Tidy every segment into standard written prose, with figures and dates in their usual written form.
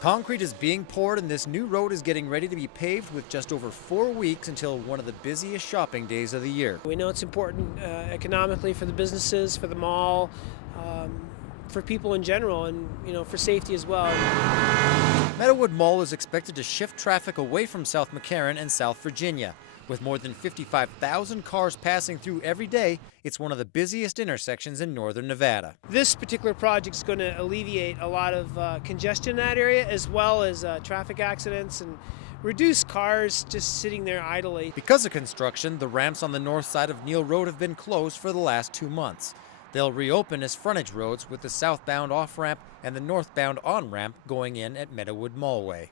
Concrete is being poured and this new road is getting ready to be paved with just over 4 weeks until one of the busiest shopping days of the year. We know it's important economically for the businesses, for the mall, for people in general, and for safety as well. Meadowood Mall is expected to shift traffic away from South McCarran and South Virginia. With more than 55,000 cars passing through every day, it's one of the busiest intersections in northern Nevada. This particular project is going to alleviate a lot of congestion in that area, as well as traffic accidents, and reduce cars just sitting there idly. Because of construction, the ramps on the north side of Neal Road have been closed for the last 2 months. They'll reopen as frontage roads with the southbound off-ramp and the northbound on-ramp going in at Meadowood Mallway.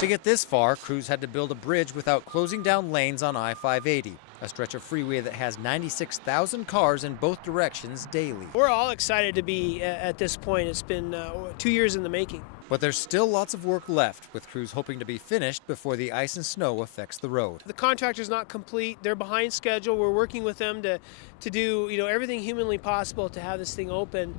To get this far, crews had to build a bridge without closing down lanes on I-580, a stretch of freeway that has 96,000 cars in both directions daily. We're all excited to be at this point. It's been 2 years in the making. But there's still lots of work left, with crews hoping to be finished before the ice and snow affects the road. The contractor's not complete. They're behind schedule. We're working with them to do everything humanly possible to have this thing open.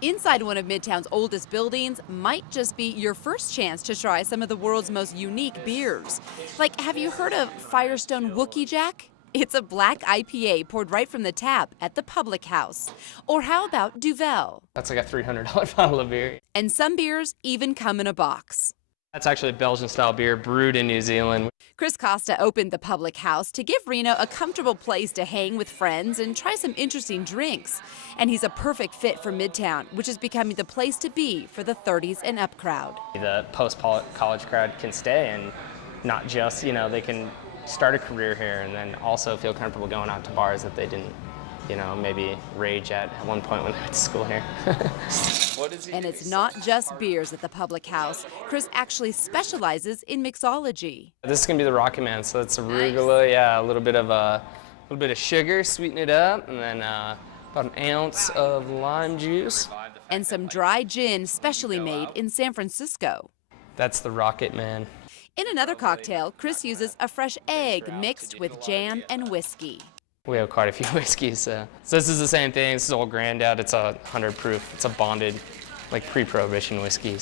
Inside one of Midtown's oldest buildings might just be your first chance to try some of the world's most unique beers. Like, have you heard of Firestone Wookie Jack? It's a black IPA poured right from the tap at the Public House. Or how about Duvel? That's like a $300 bottle of beer. And some beers even come in a box. That's actually a Belgian-style beer brewed in New Zealand. Chris Costa opened the Public House to give Reno a comfortable place to hang with friends and try some interesting drinks. And he's a perfect fit for Midtown, which is becoming the place to be for the 30s and up crowd. The post-college crowd can stay and not just, they can start a career here and then also feel comfortable going out to bars that they didn't, maybe rage at one point when they went to school here. And it's not just beers at the Public House. Chris actually specializes in mixology. This is gonna be the Rocket Man, so it's arugula, yeah, a little bit of sugar, sweeten it up, and then about an ounce of lime juice. And some dry gin specially made in San Francisco. That's the Rocket Man. In another cocktail, Chris uses a fresh egg mixed with jam and whiskey. We have quite a few whiskeys. So this is the same thing. This is Old Grandad. It's a 100 proof. It's a bonded, pre-prohibition whiskey.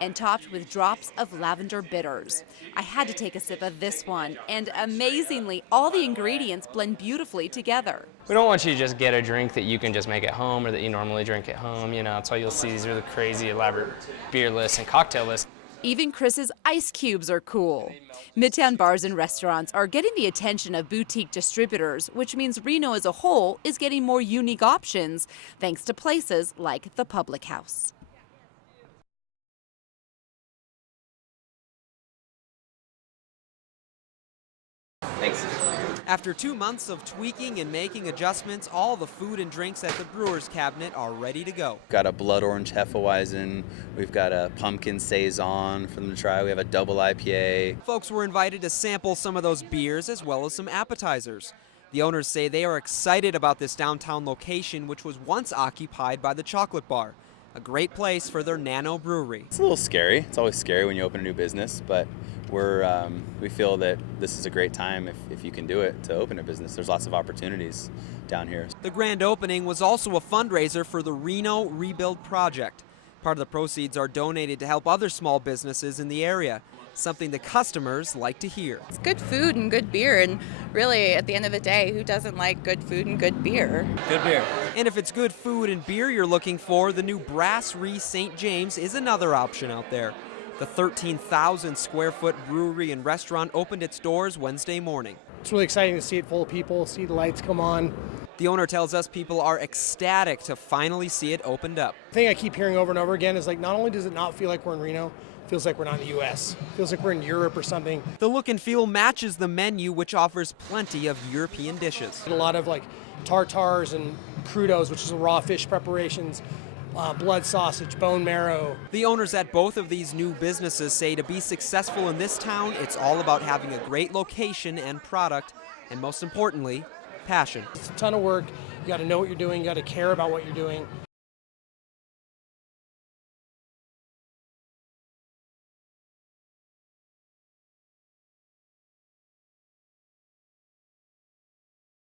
And topped with drops of lavender bitters. I had to take a sip of this one, and amazingly, all the ingredients blend beautifully together. We don't want you to just get a drink that you can just make at home or that you normally drink at home. That's why you'll see these really crazy, elaborate beer lists and cocktail lists. Even Chris's ice cubes are cool. Midtown bars and restaurants are getting the attention of boutique distributors, which means Reno as a whole is getting more unique options, thanks to places like the Public House. Thanks. After 2 months of tweaking and making adjustments, all the food and drinks at the brewer's cabinet are ready to go. Got a blood orange Hefeweizen, we've got a pumpkin Saison for them to try, we have a double IPA. Folks were invited to sample some of those beers as well as some appetizers. The owners say they are excited about this downtown location, which was once occupied by the Chocolate Bar. A great place for their nano brewery. It's a little scary. It's always scary when you open a new business, but we feel that this is a great time if you can do it to open a business. There's lots of opportunities down here. The grand opening was also a fundraiser for the Reno Rebuild Project. Part of the proceeds are donated to help other small businesses in the area, something the customers like to hear. It's good food and good beer, and really, at the end of the day, who doesn't like good food and good beer? Good beer. And if it's good food and beer you're looking for, the new Brasserie St. James is another option out there. The 13,000 square foot brewery and restaurant opened its doors Wednesday morning. It's really exciting to see it full of people, see the lights come on. The owner tells us people are ecstatic to finally see it opened up. The thing I keep hearing over and over again is not only does it not feel like we're in Reno, it feels like we're not in the U.S. It feels like we're in Europe or something. The look and feel matches the menu, which offers plenty of European dishes. A lot of tartars and crudos, which is raw fish preparations, blood sausage, bone marrow. The owners at both of these new businesses say to be successful in this town, it's all about having a great location and product, and most importantly, passion. It's a ton of work. You got to know what you're doing. You got to care about what you're doing.